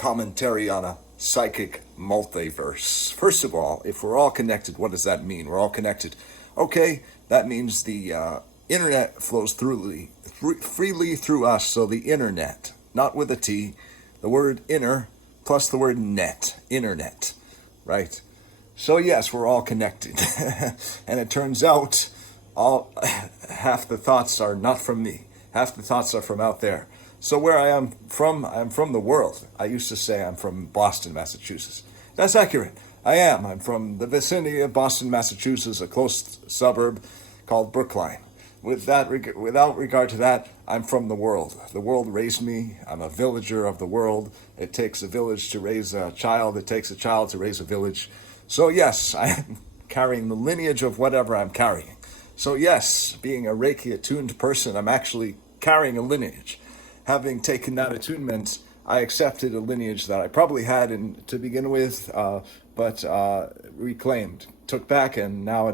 commentary on a psychic multiverse. First of all, if we're all connected, what does that mean? We're all connected. Okay, that means the internet flows freely through us, so the internet, not with a T, the word inner plus the word net, internet, right? So yes, we're all connected. And it turns out half the thoughts are not from me. Half the thoughts are from out there. So where I'm from the world. I used to say I'm from Boston, Massachusetts. That's accurate. I am. I'm from the vicinity of Boston, Massachusetts, a close suburb called Brookline. Without regard to that, I'm from the world. The world raised me. I'm a villager of the world. It takes a village to raise a child. It takes a child to raise a village. So yes, I am carrying the lineage of whatever I'm carrying. So yes, being a Reiki attuned person, I'm actually carrying a lineage. Having taken that attunement, I accepted a lineage that I probably had to begin with, but reclaimed, took back, and now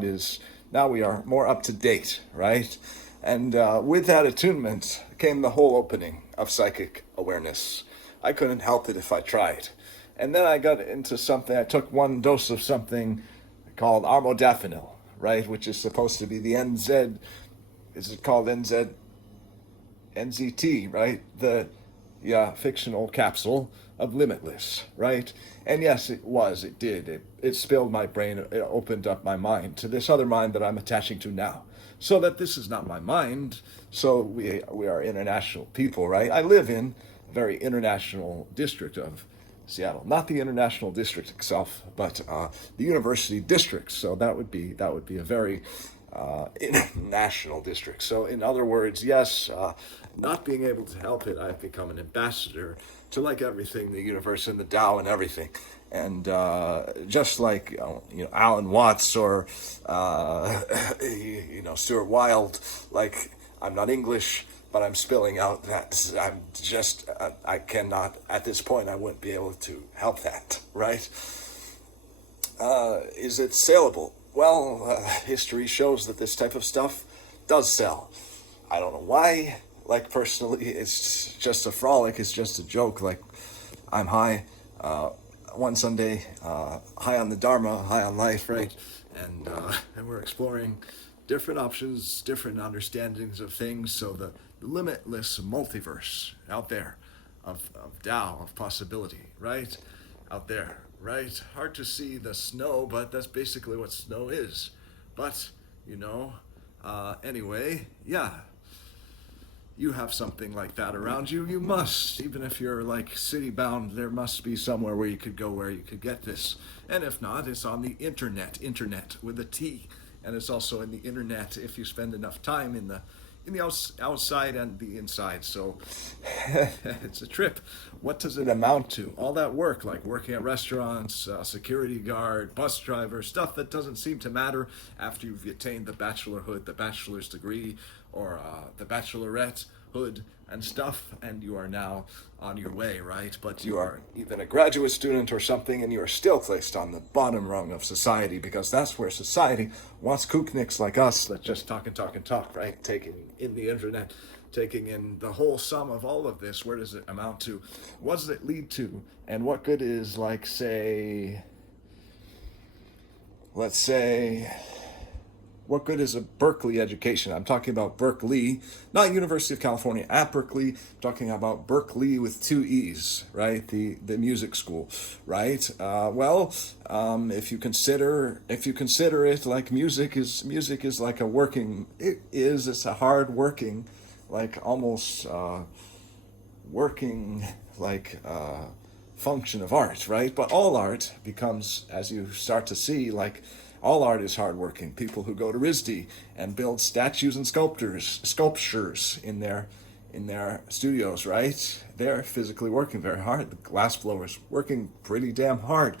we are more up to date, right? And with that attunement came the whole opening of psychic awareness. I couldn't help it if I tried. And then I got into something, I took one dose of something called armodafinil, right? Which is supposed to be the NZ, is it called NZT, right? The fictional capsule of Limitless, right? And yes, it did. It spilled my brain, it opened up my mind to this other mind that I'm attaching to now. So that this is not my mind, so we are international people, right? I live in a very international district of Seattle, not the international district itself, but the university district. So that would be a very international district. So in other words, yes, not being able to help it, I've become an ambassador to like everything, the universe and the Tao and everything. And just like Alan Watts or Stuart Wilde, like I'm not English, but I'm spilling out that I cannot, at this point, I wouldn't be able to help that, right? Is it saleable? Well, history shows that this type of stuff does sell. I don't know why. Like, personally, it's just a frolic. It's just a joke. Like, I'm high one Sunday, high on the Dharma, high on life, right? And we're exploring different options, different understandings of things. So the limitless multiverse out there of Tao, of possibility, right? Out there, right? Hard to see the snow, but that's basically what snow is. But, anyway, yeah. You have something like that around you. You must, even if you're like city bound, there must be somewhere where you could go where you could get this. And if not, it's on the internet with a T. And it's also in the internet if you spend enough time in the outside and the inside. So it's a trip. What does it amount to? All that work, like working at restaurants, security guard, bus driver, stuff that doesn't seem to matter after you've attained the bachelorhood, the bachelor's degree, or the bachelorette hood and stuff, and you are now on your way, right? But you are even a graduate student or something, and you are still placed on the bottom rung of society, because that's where society wants kooknicks like us that just talk and talk and talk, right? Taking in the internet, taking in the whole sum of all of this. Where does it amount to? What does it lead to? And what good is, like, let's say, what good is a Berkeley education? I'm talking about Berkeley, not University of California, at Berkeley. I'm talking about Berkeley with two E's, right? The music school, right? If you consider it like music is like it's a hard working, like almost working like function of art, right? But all art becomes, as you start to see, like, all art is hardworking. People who go to RISD and build statues and sculptures in their studios, right? They're physically working very hard. The glass blowers working pretty damn hard.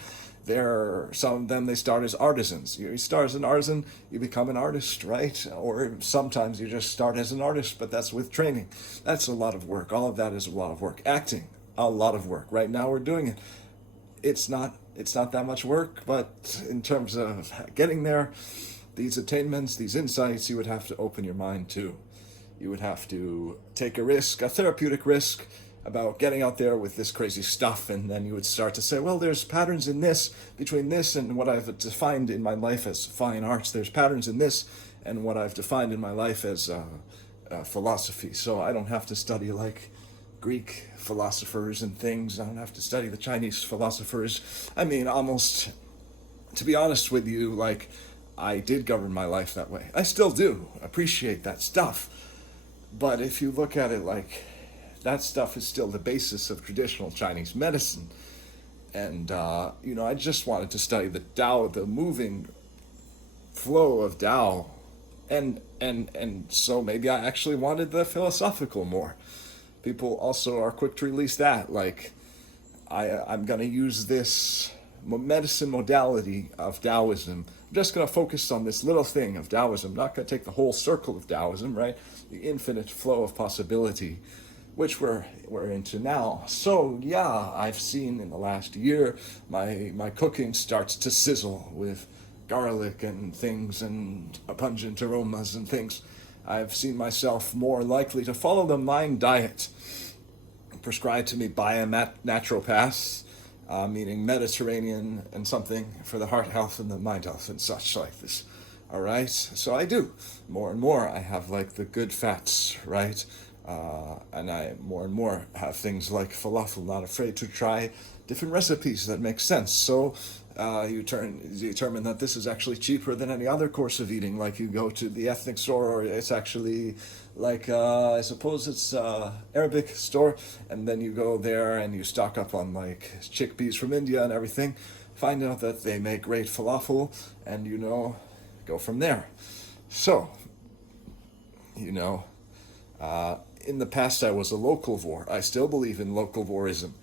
Some of them, they start as artisans. You start as an artisan, you become an artist, right? Or sometimes you just start as an artist, but that's with training. That's a lot of work. All of that is a lot of work. Acting, a lot of work. Right now we're doing it. It's not that much work, but in terms of getting there, these attainments, these insights, you would have to open your mind to. You would have to take a risk, a therapeutic risk, about getting out there with this crazy stuff, and then you would start to say, well, there's patterns in this, between this and what I've defined in my life as fine arts. There's patterns in this and what I've defined in my life as philosophy. So I don't have to study like Greek philosophers and things. I don't have to study the Chinese philosophers. I mean, almost, to be honest with you, like, I did govern my life that way. I still do appreciate that stuff. But if you look at it like, that stuff is still the basis of traditional Chinese medicine. And, I just wanted to study the Tao, the moving flow of Tao. And so maybe I actually wanted the philosophical more. People also are quick to release that. Like, I'm going to use this medicine modality of Taoism. I'm just going to focus on this little thing of Taoism. I'm not going to take the whole circle of Taoism, right? The infinite flow of possibility, which we're into now. So yeah, I've seen in the last year my cooking starts to sizzle with garlic and things and pungent aromas and things. I've seen myself more likely to follow the mind diet prescribed to me by a naturopath, meaning Mediterranean and something for the heart health and the mind health and such like this. All right, so I do more and more. I have like the good fats, right? And I more and more have things like falafel. Not afraid to try different recipes that make sense. So you determine that this is actually cheaper than any other course of eating. Like you go to the ethnic store, or it's actually like I suppose it's Arabic store, and then you go there and you stock up on like chickpeas from India and everything. Find out that they make great falafel, and go from there. So, in the past I was a localvore. I still believe in localvorism.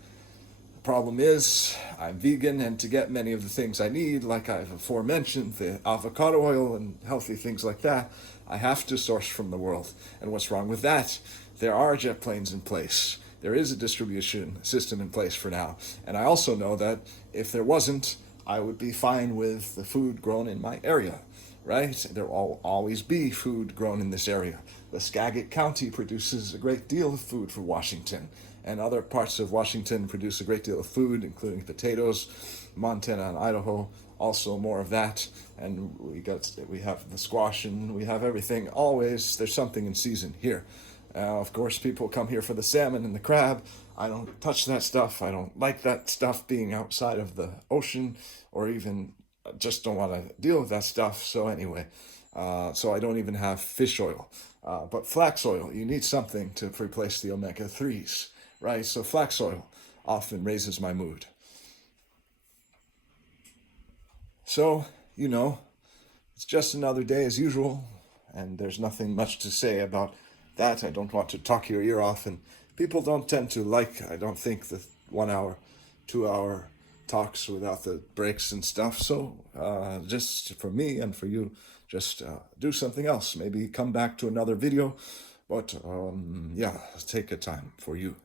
The problem is, I'm vegan, and to get many of the things I need, like I've aforementioned, the avocado oil and healthy things like that, I have to source from the world. And what's wrong with that? There are jet planes in place. There is a distribution system in place for now. And I also know that if there wasn't, I would be fine with the food grown in my area. Right? There will always be food grown in this area. The Skagit County produces a great deal of food for Washington, and other parts of Washington produce a great deal of food, including potatoes. Montana and Idaho, also more of that. And we have the squash, and we have everything. Always, there's something in season here. Of course, people come here for the salmon and the crab. I don't touch that stuff. I don't like that stuff being outside of the ocean, or even just don't want to deal with that stuff. So anyway, so I don't even have fish oil. But flax oil, you need something to replace the omega-3s, right? So flax oil often raises my mood. So, it's just another day as usual, and there's nothing much to say about that. I don't want to talk your ear off, and people don't tend to I don't think, the 1 hour, 2 hour talks without the breaks and stuff. So just for me and for you, just do something else. Maybe come back to another video, but yeah, take a time for you.